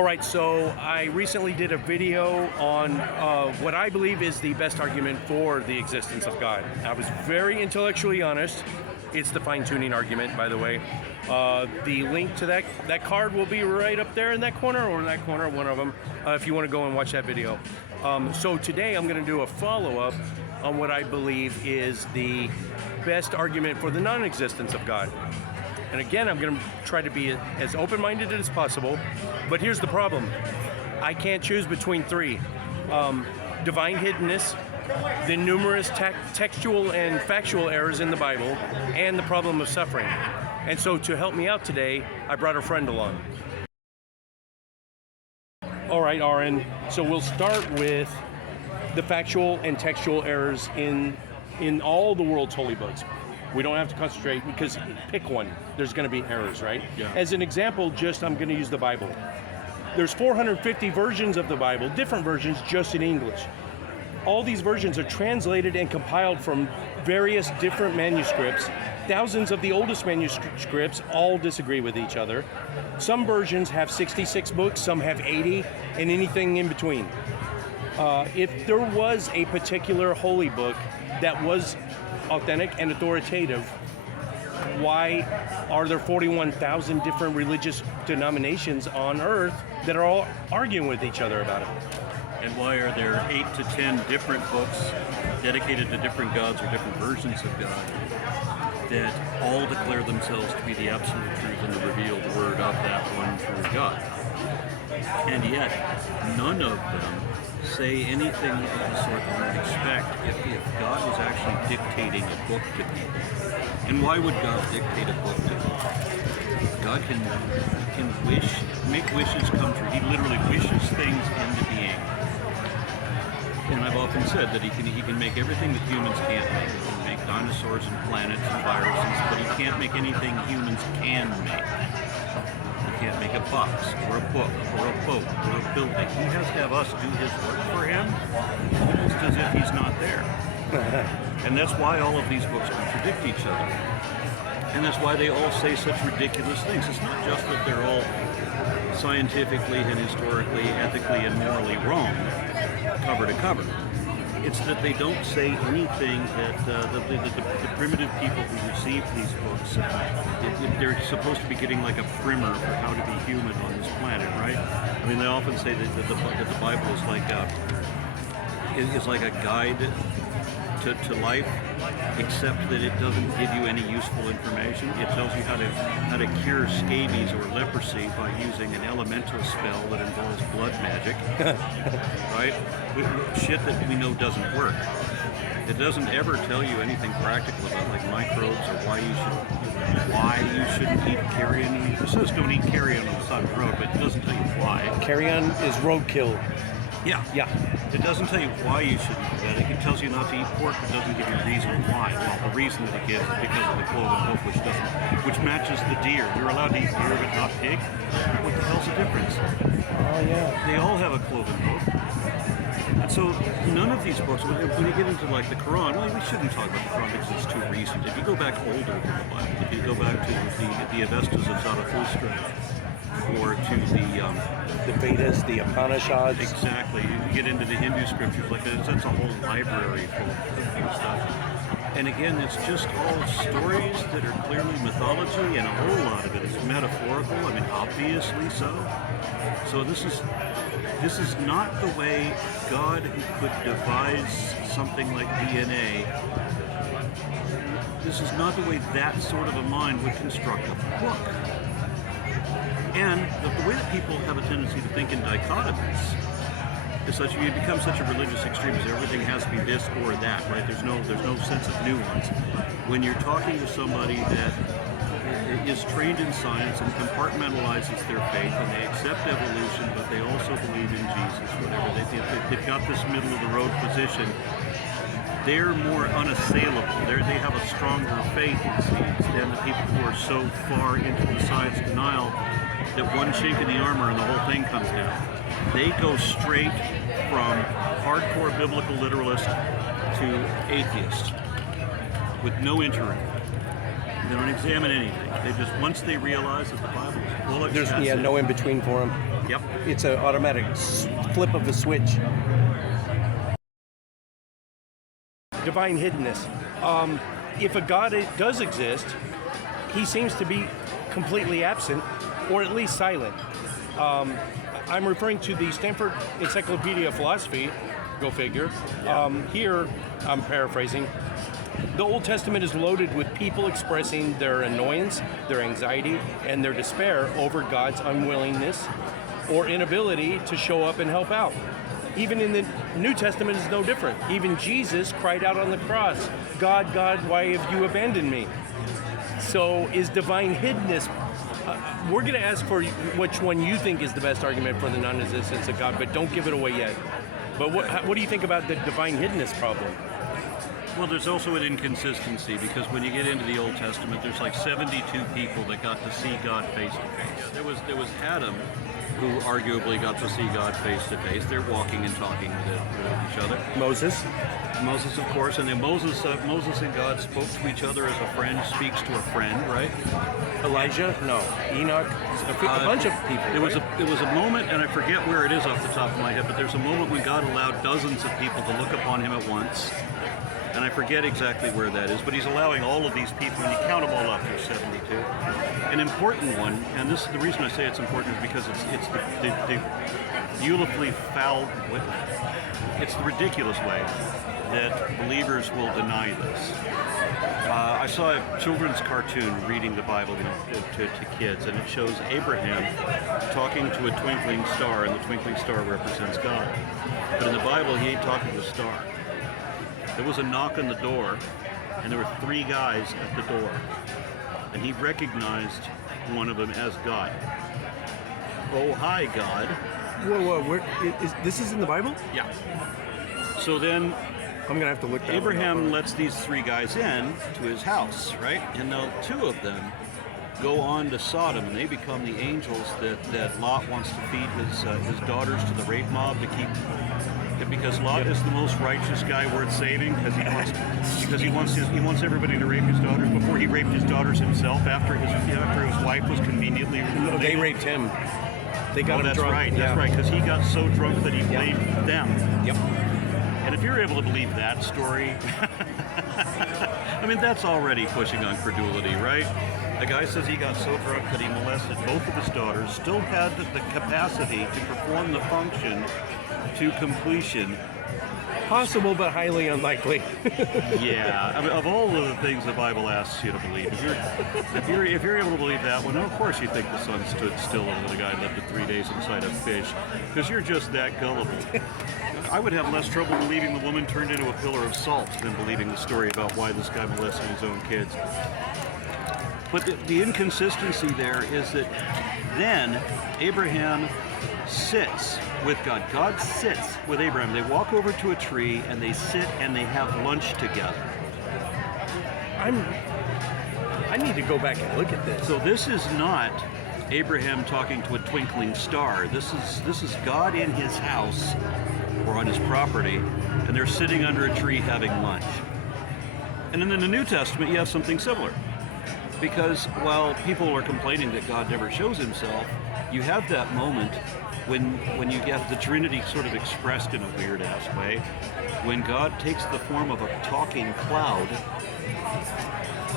All right, so I recently did a video on what I believe is the best argument for the existence of God. I was very intellectually honest. It's the fine-tuning argument, by the way. The link to that card will be right up there in that corner, or that corner, one of them, if you want to go and watch that video. So today I'm going to do a follow-up on what I believe is the best argument for the non-existence of God. And again, I'm going to try to be as open-minded as possible, but here's the problem. I can't choose between three. Divine hiddenness, the numerous textual and factual errors in the Bible, and the problem of suffering. And so to help me out today, I brought a friend along. All right, Aaron, so we'll start with the factual and textual errors in all the world's holy books. We don't have to concentrate because pick one. There's going to be errors, right? Yeah. As an example, I'm going to use the Bible. There's 450 versions of the Bible, different versions just in English. All these versions are translated and compiled from various different manuscripts. Thousands of the oldest manuscripts all disagree with each other. Some versions have 66 books, some have 80, and anything in between. If there was a particular holy book that was authentic and authoritative, why are there 41,000 different religious denominations on earth that are all arguing with each other about it? And why are there 8 to 10 different books dedicated to different gods or different versions of God that all declare themselves to be the absolute truth and the revealed word of that one true God? And yet, none of them say anything of the sort that you would expect if God was actually dictating a book to people. And why would God dictate a book to people? God can make wishes come true. He literally wishes things into being. And I've often said that he can make everything that humans can't make. He can make dinosaurs and planets and viruses, but he can't make anything humans can make. He can't make a box, or a book, or a boat, or a building. He has to have us do his work for him, almost as if he's not there. And that's why all of these books contradict each other. And that's why they all say such ridiculous things. It's not just that they're all scientifically and historically, ethically, and morally wrong, cover to cover. It's that they don't say anything that the primitive people who receive these books, they're supposed to be getting like a primer for how to be human on this planet, right? I mean, they often say that the Bible is like a guide to life, except that it doesn't give you any useful information. It tells you how to cure scabies or leprosy by using an elemental spell that involves blood magic, right? Shit that we know doesn't work. It doesn't ever tell you anything practical about like microbes or why you shouldn't eat carrion. It says don't eat carrion on the side of the road, but it doesn't tell you why. Carrion is roadkill. Yeah. It doesn't tell you why you shouldn't do that. It tells you not to eat pork, but doesn't give you a reason why. Well, the reason that it gives is because of the cloven hoof, which matches the deer. You're allowed to eat deer, but not pig. What the hell's the difference? Oh yeah. They all have a cloven hoof. And so none of these books, when you get into like the Quran, well, we shouldn't talk about the Quran because it's too recent. If you go back older than the Bible, if you go back to the Avestas of Zarathustra, or to the Vedas, the Upanishads. Exactly. You get into the Hindu scriptures, like that's a whole library full of stuff. And again, it's just all stories that are clearly mythology, and a whole lot of it is metaphorical. I mean, obviously so. So this is not the way God could devise something like DNA. This is not the way that sort of a mind would construct a book. And the way that people have a tendency to think in dichotomies is such, you become such a religious extremist, everything has to be this or that, right? There's no sense of nuance. When you're talking to somebody that is trained in science and compartmentalizes their faith, and they accept evolution, but they also believe in Jesus, whatever, they've got this middle-of-the-road position, they're more unassailable. They have a stronger faith, it seems, than the people who are so far into the science denial that one chink in the armor and the whole thing comes down. They go straight from hardcore biblical literalist to atheist with no interim. They don't examine anything. They just, once they realize that the Bible is full of there's no in between for them. Yep. It's an automatic flip of a switch. Divine hiddenness. If a God does exist, he seems to be completely absent, or at least silent. I'm referring to the Stanford Encyclopedia of Philosophy, go figure. Here, I'm paraphrasing, the Old Testament is loaded with people expressing their annoyance, their anxiety, and their despair over God's unwillingness or inability to show up and help out. Even in the New Testament is no different. Even Jesus cried out on the cross, God, God, why have you abandoned me? So is divine hiddenness, we're going to ask for which one you think is the best argument for the non-existence of God, but don't give it away yet. But what do you think about the divine hiddenness problem? Well, there's also an inconsistency, because when you get into the Old Testament, there's like 72 people that got to see God face to face. There was Adam, who arguably got to see God face to face. They're walking and talking with each other. Moses, of course, and then Moses and God spoke to each other as a friend speaks to a friend, right? Elijah, no, Enoch, a bunch of people. There was a moment, and I forget where it is off the top of my head, but there's a moment when God allowed dozens of people to look upon him at once. And I forget exactly where that is, but he's allowing all of these people, and you count them all up, there's 72. An important one, and this is the reason I say it's important, is because it's the beautifully foul way, it's the ridiculous way that believers will deny this. I saw a children's cartoon reading the Bible to kids, and it shows Abraham talking to a twinkling star, and the twinkling star represents God. But in the Bible, he ain't talking to the star. There was a knock on the door, and there were 3 guys at the door, and he recognized one of them as God. Oh, hi, God. Whoa, this is in the Bible? Yeah. So then I'm going to have to look that Abraham lets these 3 guys in to his house, right? And now 2 of them go on to Sodom, and they become the angels that Lot wants to feed his daughters to the rape mob to keep. Because Lot is the most righteous guy worth saving, because he wants everybody to rape his daughters before he raped his daughters himself after his wife was conveniently. No, they raped him. They got him drunk. Right. That's right. Because he got so drunk that he blamed them. Yep. And if you're able to believe that story, I mean, that's already pushing on credulity, right? A guy says he got so drunk that he molested both of his daughters, still had the capacity to perform the function to completion. Possible, but highly unlikely. Yeah, I mean, of all of the things the Bible asks you to believe, if you're able to believe that one, of course you think the sun stood still and the guy lived 3 days inside a fish, because you're just that gullible. I would have less trouble believing the woman turned into a pillar of salt than believing the story about why this guy molested his own kids. But the inconsistency there is that then Abraham sits with God. God sits with Abraham. They walk over to a tree and they sit and they have lunch together. I need to go back and look at this. So this is not Abraham talking to a twinkling star. This is God in his house or on his property, and they're sitting under a tree having lunch. And then in the New Testament, you have something similar. Because while people are complaining that God never shows himself, you have that moment when you get the Trinity sort of expressed in a weird-ass way, when God takes the form of a talking cloud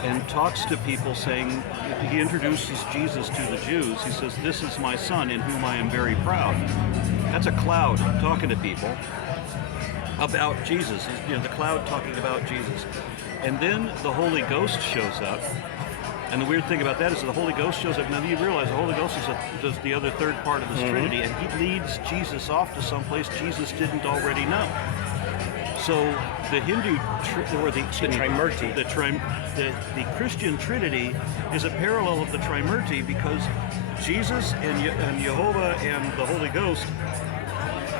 and talks to people saying, he introduces Jesus to the Jews. He says, "This is my son in whom I am very proud." That's a cloud talking to people about Jesus. The cloud talking about Jesus. And then the Holy Ghost shows up. And the weird thing about that is that the Holy Ghost shows up. Now you realize the Holy Ghost is the other third part of this Trinity, and he leads Jesus off to someplace Jesus didn't already know. So the Hindu, Trimurti. The Christian Trinity is a parallel of the Trimurti, because Jesus and Jehovah and the Holy Ghost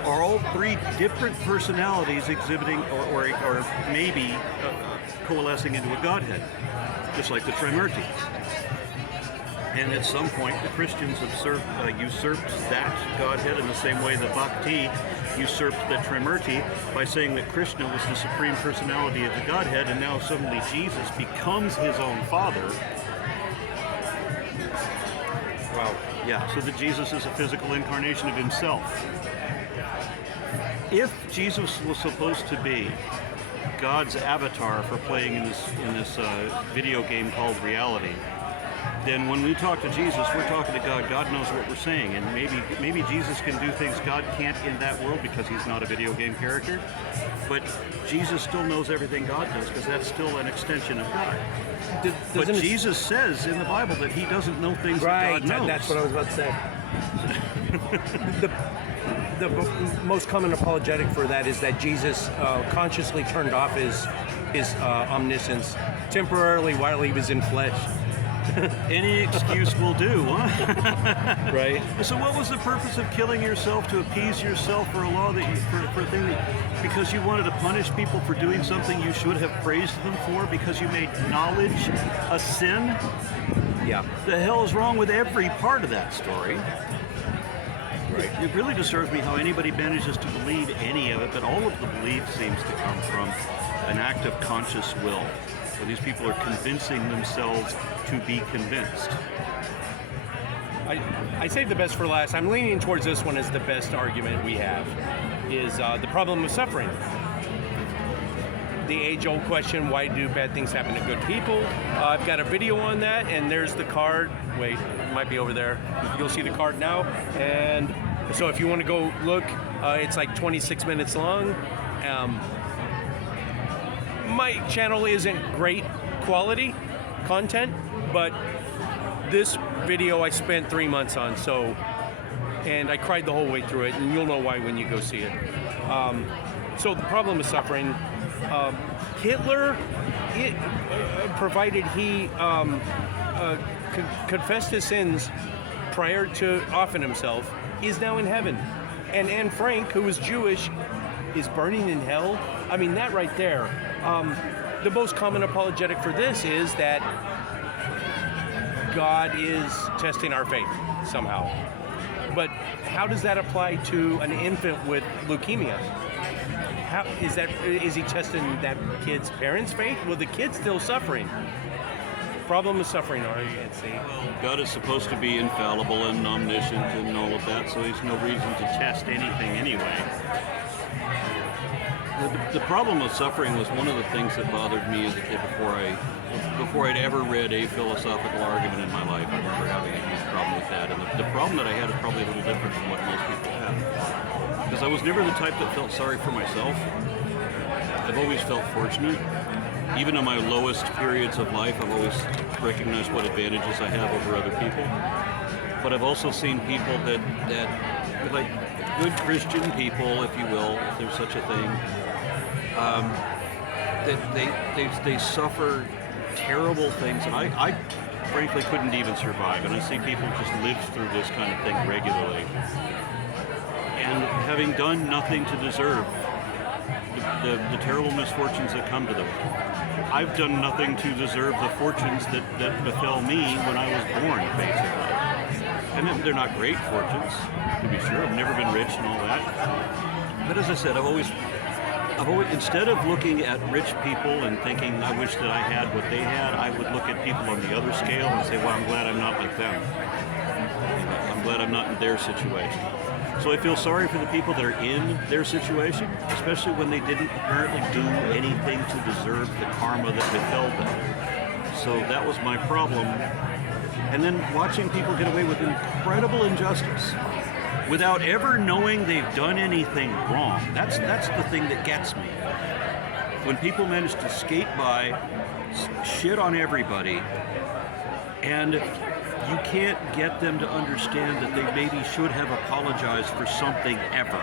are all 3 different personalities exhibiting or maybe coalescing into a Godhead, just like the Trimurti. And at some point, the Christians have usurped that Godhead in the same way that Bhakti usurped the Trimurti by saying that Krishna was the supreme personality of the Godhead, and now suddenly Jesus becomes his own father. Wow. Yeah, so that Jesus is a physical incarnation of himself. If Jesus was supposed to be God's avatar for playing in this video game called reality, then when we talk to Jesus, we're talking to God. God knows what we're saying, and maybe Jesus can do things God can't in that world because he's not a video game character. But Jesus still knows everything God does because that's still an extension of God. But Jesus says in the Bible that he doesn't know things that God knows. That's what I was about to say. The most common apologetic for that is that Jesus consciously turned off his omniscience temporarily while he was in flesh. Any excuse will do, huh? Right. So what was the purpose of killing yourself? To appease yourself for a law that for a thing that, because you wanted to punish people for doing something you should have praised them for because you made knowledge a sin? Yeah. The hell is wrong with every part of that story? Right. It really disturbs me how anybody manages to believe any of it, but all of the belief seems to come from an act of conscious will, where these people are convincing themselves to be convinced. I saved the best for last. I'm leaning towards this one as the best argument we have, is the problem of suffering. The age-old question, why do bad things happen to good people? I've got a video on that, and there's the card. Wait, it might be over there. You'll see the card now. And so if you want to go look, it's like 26 minutes long. My channel isn't great quality content, but this video I spent 3 months on, and I cried the whole way through it, and you'll know why when you go see it. So the problem of suffering, Hitler, provided he confessed his sins prior to offing himself, is now in heaven. And Anne Frank, who was Jewish, is burning in hell. I mean, that right there. The most common apologetic for this is that God is testing our faith somehow. But how does that apply to an infant with leukemia? How is he testing that kid's parents' faith? Well, the kid's still suffering. Problem of suffering, are you going to see? God is supposed to be infallible and omniscient and all of that, so there's no reason to test anything anyway. The problem of suffering was one of the things that bothered me as a kid before I'd ever read a philosophical argument in my life. I remember having a huge problem with that, and the problem that I had is probably a little different from what most people have. Because I was never the type that felt sorry for myself. I've always felt fortunate. Even in my lowest periods of life, I've always recognized what advantages I have over other people. But I've also seen people that like good Christian people, if you will, if there's such a thing, that they suffer terrible things, and I frankly couldn't even survive. And I see people just live through this kind of thing regularly, and having done nothing to deserve the terrible misfortunes that come to them. I've done nothing to deserve the fortunes that befell me when I was born, basically. And they're not great fortunes, to be sure. I've never been rich and all that. But as I said, I've always, instead of looking at rich people and thinking I wish that I had what they had, I would look at people on the other scale and say, well, I'm glad I'm not like them. I'm glad I'm not in their situation. So I feel sorry for the people that are in their situation, especially when they didn't apparently do anything to deserve the karma that befell them. So that was my problem. And then watching people get away with incredible injustice without ever knowing they've done anything wrong. That's the thing that gets me. When people manage to skate by, shit on everybody, and you can't get them to understand that they maybe should have apologized for something ever.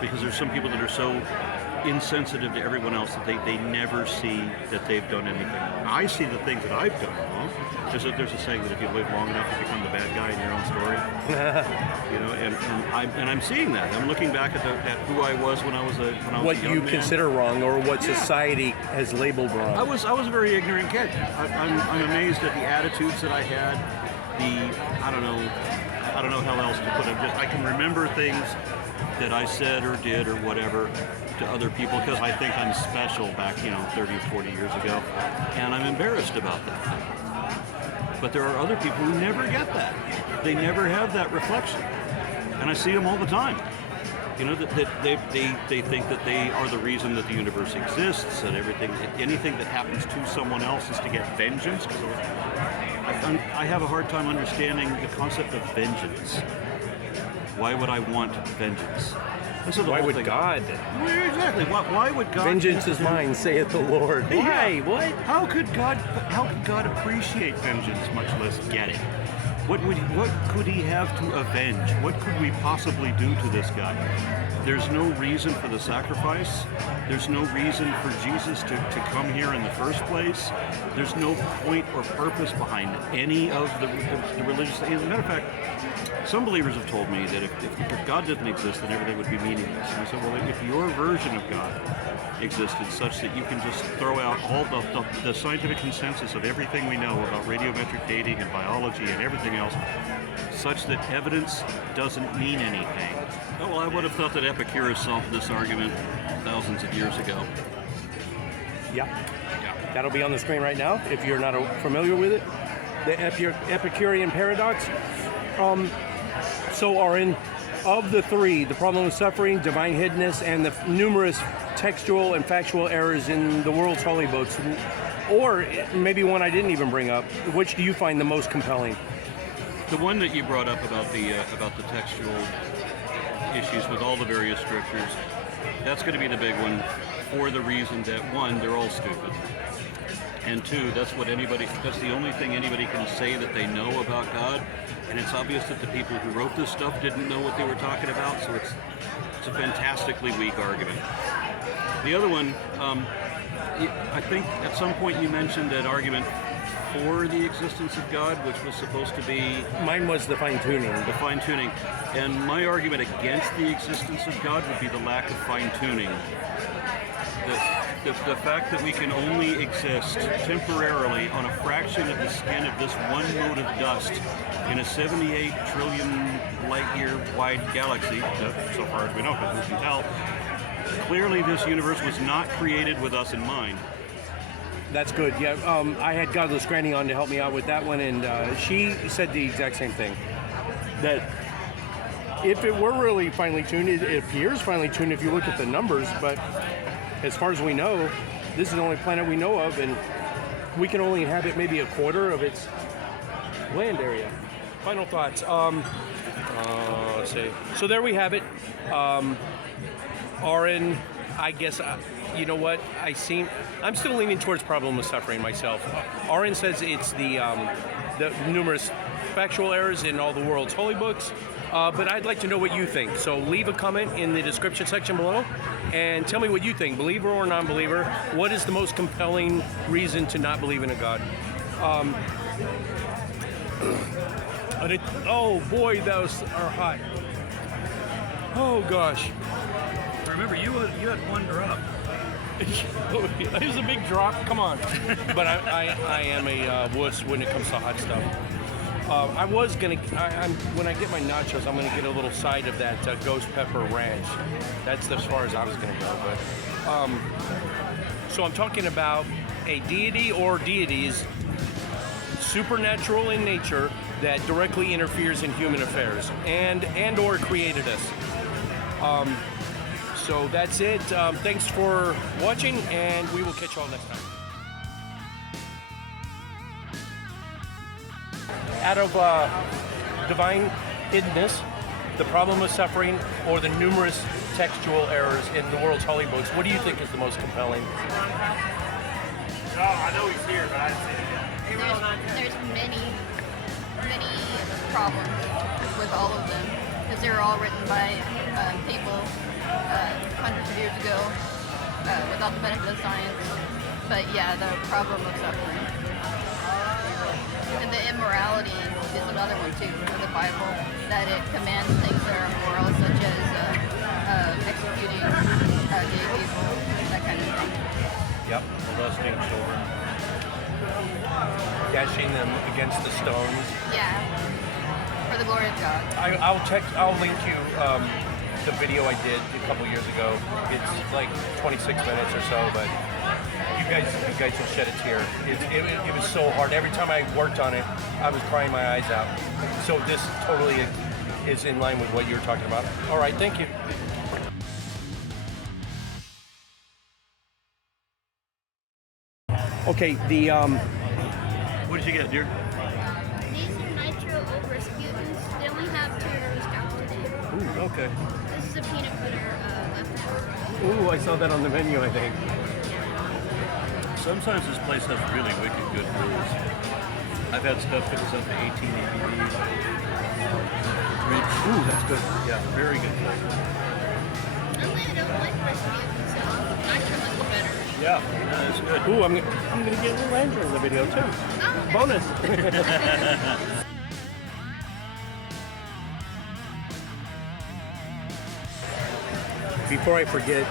Because there's some people that are so insensitive to everyone else that they never see that they've done anything wrong. I see the things that I've done wrong. There's a saying that if you live long enough, you become the bad guy in your own story. And I'm seeing that. I'm looking back at who I was when I was a young man. What you consider wrong, or what society has labeled wrong. I was a very ignorant kid. I'm amazed at the attitudes that I had. I don't know how else to put it. I can remember things that I said or did or whatever to other people because I think I'm special back, 30 or 40 years ago, and I'm embarrassed about that. But there are other people who never get that. They never have that reflection. And I see them all the time. You know, that they think that they are the reason that the universe exists, and anything that happens to someone else is to get vengeance. I have a hard time understanding the concept of vengeance. Why would I want vengeance? Why would God? Well, exactly. Why would God? Vengeance is mine, saith the Lord. Why? Yeah. What? How could God appreciate vengeance, much less get it? What could he have to avenge? What could we possibly do to this guy? There's no reason for the sacrifice. There's no reason for Jesus to come here in the first place. There's no point or purpose behind any of the religious. As a matter of fact, some believers have told me that if God didn't exist, then everything would be meaningless. And I said, well, if your version of God existed such that you can just throw out all the scientific consensus of everything we know about radiometric dating and biology and everything else, such that evidence doesn't mean anything. Oh, well, I would have thought that Epicurus solved this argument thousands of years ago. Yeah. That'll be on the screen right now if you're not familiar with it. The Epicurean paradox. So, Aaron, of the three, the problem of suffering, divine hiddenness, and the numerous textual and factual errors in the world's holy books, or maybe one I didn't even bring up, which do you find the most compelling? The one that you brought up about the textual issues with all the various scriptures, that's going to be the big one, for the reason that, one, they're all stupid, and two, that's the only thing anybody can say that they know about God. And it's obvious that the people who wrote this stuff didn't know what they were talking about, so it's a fantastically weak argument. The other one, I think at some point you mentioned an argument for the existence of God, which was supposed to be... Mine was the fine-tuning. The fine-tuning. And my argument against the existence of God would be the lack of fine-tuning. The fact that we can only exist temporarily on a fraction of the skin of this one mote of dust in a 78 trillion light-year wide galaxy, so far as we know, because we can tell, clearly this universe was not created with us in mind. That's good. Yeah, I had Godless Granny on to help me out with that one, and she said the exact same thing. That if it were really finely tuned, it appears finely tuned if you look at the numbers, but as far as we know, this is the only planet we know of, and we can only inhabit maybe a quarter of its land area. Final thoughts. Let's see. So there we have it. Aaron, I guess, you know what? I'm still leaning towards problem of suffering myself. Aaron says it's the numerous factual errors in all the world's holy books. But I'd like to know what you think. So leave a comment in the description section below and tell me what you think, believer or non-believer. What is the most compelling reason to not believe in a God? Oh boy, those are hot. Oh gosh. Remember, you had one drop. It was a big drop, come on. But I am a wuss when it comes to hot stuff. When I get my nachos, I'm gonna get a little side of that ghost pepper ranch. That's as far as I was gonna go. But so I'm talking about a deity or deities, supernatural in nature, that directly interferes in human affairs and or created us. So that's it. Thanks for watching, and we will catch you all next time. Out of divine hiddenness, the problem of suffering, or the numerous textual errors in the world's holy books, what do you think is the most compelling? Oh, I know he's here, but I didn't see him yet. There's many problems with all of them, because they were all written by people hundreds of years ago without the benefit of science. But yeah, the problem of suffering. And the immorality is another one too, in the Bible, that it commands things that are immoral, such as executing gay people, that kind of thing. Yep, molesting children, dashing them against the stones. Yeah, for the glory of God. I'll link you the video I did a couple years ago. It's like 26 minutes or so, but you guys will shed a tear. It was so hard. Every time I worked on it, I was crying my eyes out. So this totally is in line with what you were talking about. All right, thank you. Okay, the What did you get, dear? These are nitro over Rasputins. They only have 2 rows out today. ooh, okay. This is a peanut butter leftover. Ooh, I saw that on the menu, I think. Sometimes this place has really wicked good brews. I've had stuff that was up to 18 ABV. Ooh, that's good. Yeah, very good flavor. Normally I don't like Rasputins, so nitro must be better. Yeah, that's good. Ooh, I'm gonna get a little Andrew in the video too. Oh, okay. Bonus. Before I forget,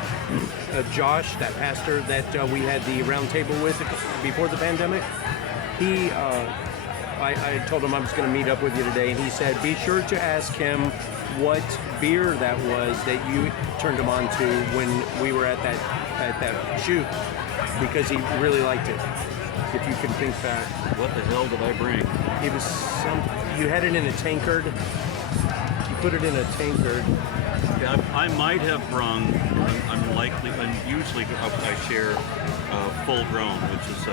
Josh, that pastor that we had the round table with before the pandemic, I told him I was going to meet up with you today, and he said, be sure to ask him what beer that was that you turned him on to when we were at that shoot, because he really liked it. If you can think back. What the hell did I bring? It was you had it in a tankard. You put it in a tankard. Yeah, I might have brung, usually I share Full Grown, which is,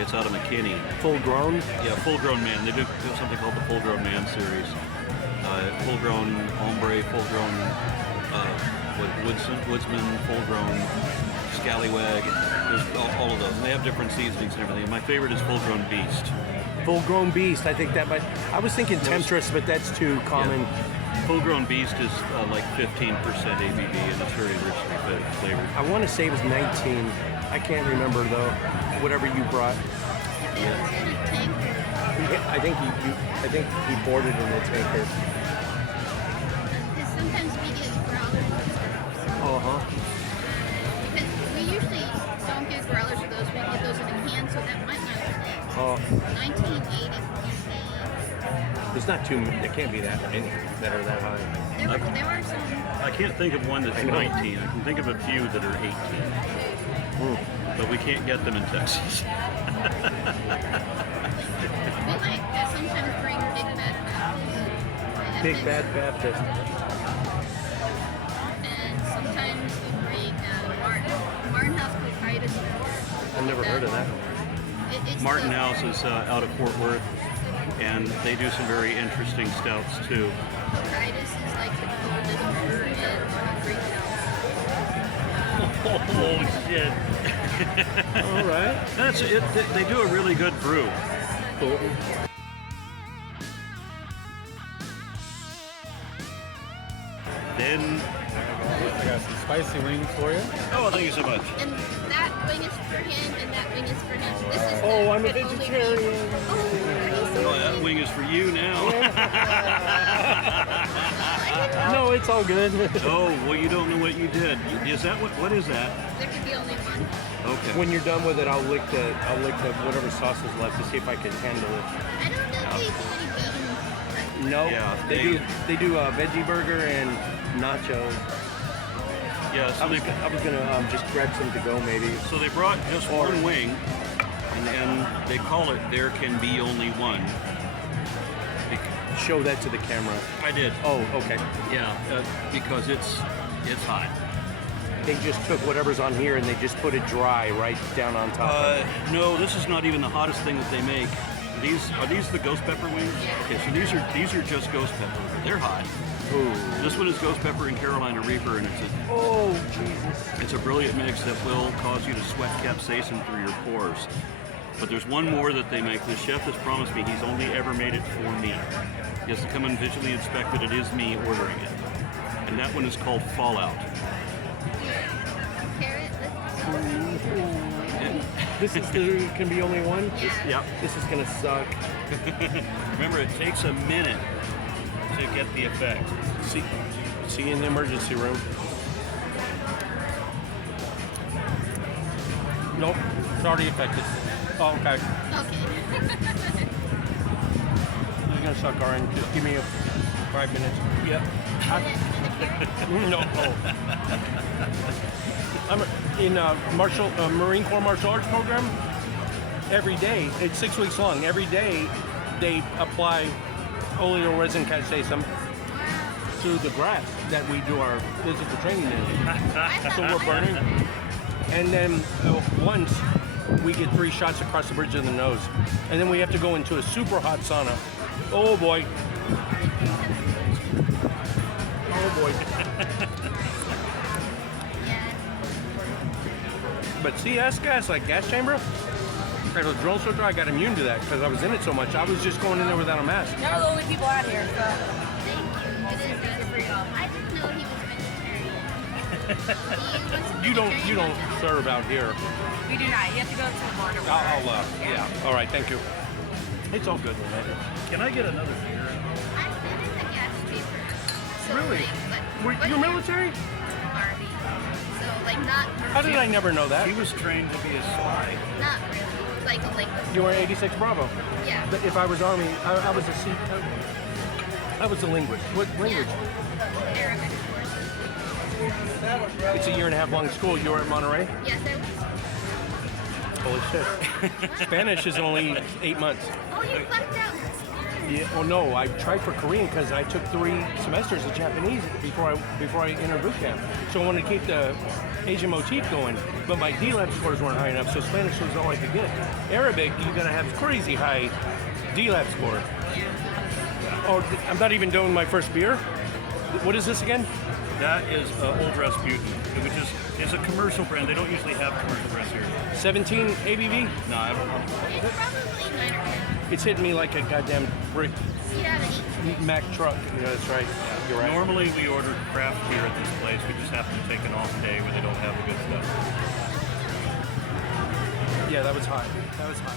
it's out of McKinney. Full grown? Yeah, Full Grown Man. They do something called the Full Grown Man series. Full Grown Hombre, Full Grown Woodsman, Full Grown Scallywag. There's all of those. And they have different seasonings and everything. My favorite is Full Grown Beast. Full grown beast. I think that might. I was thinking Temptress, but that's too common. Yeah. Full Grown Beast is like 15% ABV, and it's very richly flavored. I want to say it was 19. I can't remember though. Whatever you brought. If it was in a tank, I think he poured it in the tankard. because sometimes we get growlers and stuff. Uh huh. Because we usually don't get growlers of those. We get those in a can, so that might not be it. Oh, 1980. there's not too. There can't be that many that are that high. There were some. I can't think of one that's I know. 19. I can think of a few that are 18. But we can't get them in Texas. We might sometimes bring Big Bad Baptist. Big Bad Baptist. And sometimes we bring Martin. Martin House Cochitis. I've never heard of that. It's Martin House is out of Fort Worth, and they do some very interesting stouts too. Cochitis is like the coldest brewer in Greek House. Oh shit! All right. That's it. They do a really good brew. Cool. Then, I got some spicy wings for you. oh, thank you so much. And that wing is for him, and that wing is for him. This is the Oh, I'm a only wing. vegetarian. Oh, are you Oh, that wing is for you now. No, it's all good. Oh, well, you don't know what you did. Is that what is that? There could be only one. Okay. When you're done with it, I'll lick the whatever sauce is left to see if I can handle it. I don't know if they do any vegan. No, Yeah, they do a veggie burger and nachos. Yeah, so I was gonna just grab some to go maybe. So they brought just one wing, and they call it "There Can Be Only One." Show that to the camera. I did. Oh, okay. Yeah, because it's hot. They just took whatever's on here and they just put it dry right down on top of it. No, this is not even the hottest thing that they make. Are these the ghost pepper wings? Okay, so these are just ghost pepper. They're hot. Ooh. This one is ghost pepper and Carolina Reaper, and Oh, Jesus. it's a brilliant mix that will cause you to sweat capsaicin through your pores. But there's one more that they make. The chef has promised me he's only ever made it for me. He has to come and visually inspect that it is me ordering it. And that one is called Fallout. Carrot. This is there can be only one? Yep. This is gonna suck. Remember, it takes a minute to get the effect. See you in the emergency room. Nope, it's already affected. Oh, okay. Okay. It's gonna suck, Aaron. Just give me 5 minutes. Yep. No. Oh. in a Marine Corps martial arts program, every day, it's 6 weeks long, every day they apply oleoresin resin cassatum to the grass that we do our physical training in. So we're burning. And then once we get 3 shots across the bridge of the nose. And then we have to go into a super hot sauna. Oh boy. Oh boy. But CS gas, like gas chamber, as a drill instructor, I got immune to that because I was in it so much. I was just going in there without a mask. Y'all are the only people out here, so. Thank you. It is good for y'all. I didn't know he was vegetarian. You don't serve out here. We do not. You have to go to the border. Yeah. All right, thank you. It's all good, man. Can I get another beer? I've been in the gas chamber. So Really? Like, You're military? Army. So like not. How did I never know that? He was trained to be a spy. Not really. Like a linguist. You were 86 Bravo. Yeah. But if I was Army, I was a I was a linguist. What language? Arabic, of course. It's a 1.5 year long school. You were at Monterey? Yes, I was. Holy shit. Spanish is only 8 months. Oh, you left out. Yeah. Oh no, I tried for Korean because I took 3 semesters of Japanese before I entered boot camp. So I wanted to keep the Asian motif going, but my D-Lab scores weren't high enough, so Spanish was all I could get. Arabic, you gotta have crazy high D-Lab score. Oh, I'm not even doing my first beer. What is this again? That is Old Rasputin, which is a commercial brand. They don't usually have commercial brands here. 17 ABV? No, I don't know. It's probably 9 or 10. It's hitting me like a goddamn brick Yeah, the 18. Mack truck. Yeah, that's right. You're right. Normally we order craft beer at this place. We just happen to take an off day where they don't have the good stuff. Yeah, that was hot. That was hot.